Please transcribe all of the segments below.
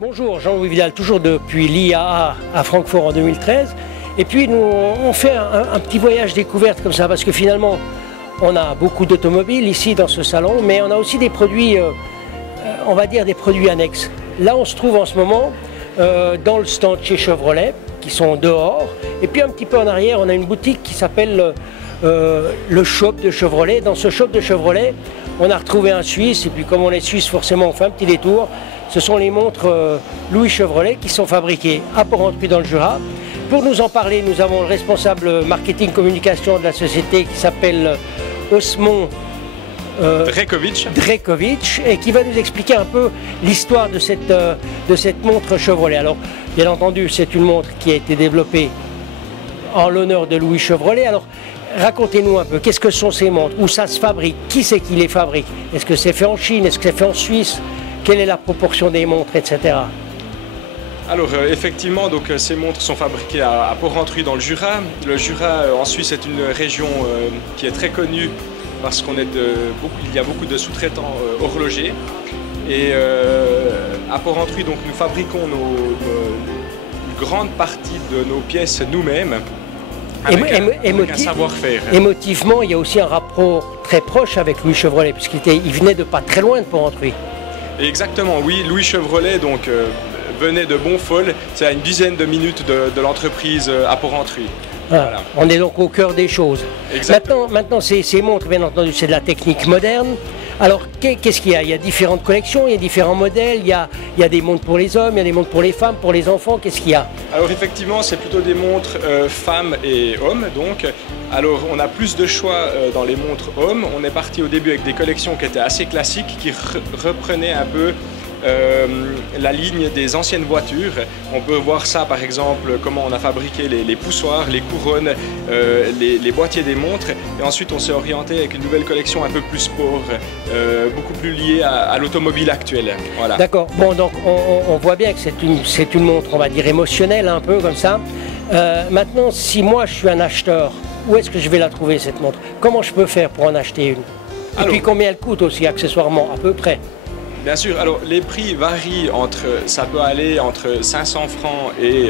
Bonjour, Jean-Louis Vidal, toujours depuis l'IAA à Francfort en 2013. Et puis nous, on fait un petit voyage découverte comme ça, parce que finalement, on a beaucoup d'automobiles ici dans ce salon, mais on a aussi des produits, on va dire des produits annexes. Là, on se trouve en ce moment dans le stand chez Chevrolet, qui sont dehors. Et puis un petit peu en arrière, on a une boutique qui s'appelle le shop de Chevrolet. Dans ce shop de Chevrolet, on a retrouvé un Suisse, et puis comme on est Suisse, forcément, on fait un petit détour. Ce sont les montres Louis Chevrolet qui sont fabriquées à Porrentruy dans le Jura. Pour nous en parler, nous avons le responsable marketing communication de la société qui s'appelle Osmond Drekovic, et qui va nous expliquer un peu l'histoire de cette montre Chevrolet. Alors, bien entendu, c'est une montre qui a été développée en l'honneur de Louis Chevrolet. Alors, racontez-nous un peu, qu'est-ce que sont ces montres? Où ça se fabrique? Qui c'est qui les fabrique? Est-ce que c'est fait en Chine? Est-ce que c'est fait en Suisse? Quelle est la proportion des montres, etc. Alors effectivement, donc, ces montres sont fabriquées à Porrentruy dans le Jura. Le Jura en Suisse est une région qui est très connue parce il y a beaucoup de sous-traitants horlogers. Et à Porrentruy, donc, nous fabriquons une grande partie de nos pièces nous-mêmes. Avec un savoir-faire. Émotivement, il y a aussi un rapport très proche avec Louis Chevrolet, puisqu'il venait de pas très loin de Porrentruy. Exactement, oui. Louis Chevrolet donc, venait de Bonfol, c'est à une dizaine de minutes de l'entreprise à Porrentruy. Voilà. On est donc au cœur des choses. Maintenant ces montres, bien entendu, c'est de la technique moderne. Alors, qu'est-ce qu'il y a? Il y a différentes collections, il y a différents modèles, il y a des montres pour les hommes, il y a des montres pour les femmes, pour les enfants, qu'est-ce qu'il y a? Alors effectivement, c'est plutôt des montres femmes et hommes, donc. Alors, on a plus de choix dans les montres hommes. On est parti au début avec des collections qui étaient assez classiques, qui reprenaient un peu la ligne des anciennes voitures. On peut voir ça par exemple, comment on a fabriqué les poussoirs, les couronnes, les boîtiers des montres, et ensuite on s'est orienté avec une nouvelle collection un peu plus sport, beaucoup plus liée à l'automobile actuelle. Voilà. D'accord, bon donc on voit bien que c'est une montre, on va dire émotionnelle, un peu comme ça. Maintenant, si moi je suis un acheteur, où est-ce que je vais la trouver cette montre? Comment je peux faire pour en acheter une? Et puis combien elle coûte aussi accessoirement, à peu près? Bien sûr, alors les prix varient ça peut aller entre 500 francs et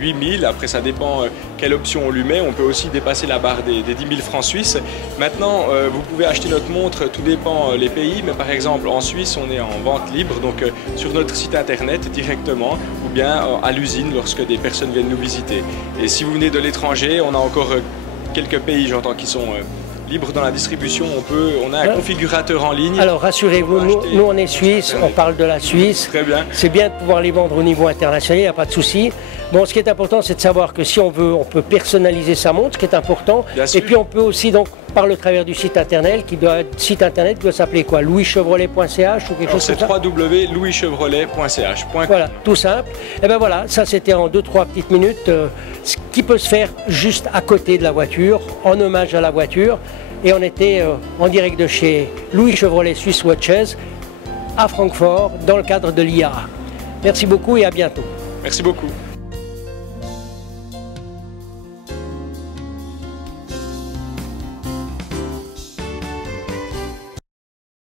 8000, après ça dépend quelle option on lui met, on peut aussi dépasser la barre des 10 000 francs suisses. Maintenant, vous pouvez acheter notre montre, tout dépend les pays, mais par exemple en Suisse on est en vente libre, donc sur notre site internet directement, ou bien à l'usine lorsque des personnes viennent nous visiter. Et si vous venez de l'étranger, on a encore quelques pays, j'entends, qui sont libre dans la distribution, on a un configurateur en ligne. Alors rassurez-vous, nous on est Suisse, on parle de la Suisse. Très bien. C'est bien de pouvoir les vendre au niveau international, il n'y a pas de souci. Bon, ce qui est important, c'est de savoir que si on veut, on peut personnaliser sa montre, ce qui est important. Bien sûr. Et puis on peut aussi, donc, par le travers du site internet, qui doit s'appeler quoi? louischevrolet.ch ou quelque chose comme ça? C'est www.louischevrolet.ch. Voilà, tout simple. Et ben voilà, ça c'était en 2-3 petites minutes, ce qui peut se faire juste à côté de la voiture, en hommage à la voiture. Et on était en direct de chez Louis Chevrolet Swiss Watches à Francfort, dans le cadre de l'IAA. Merci beaucoup et à bientôt. Merci beaucoup.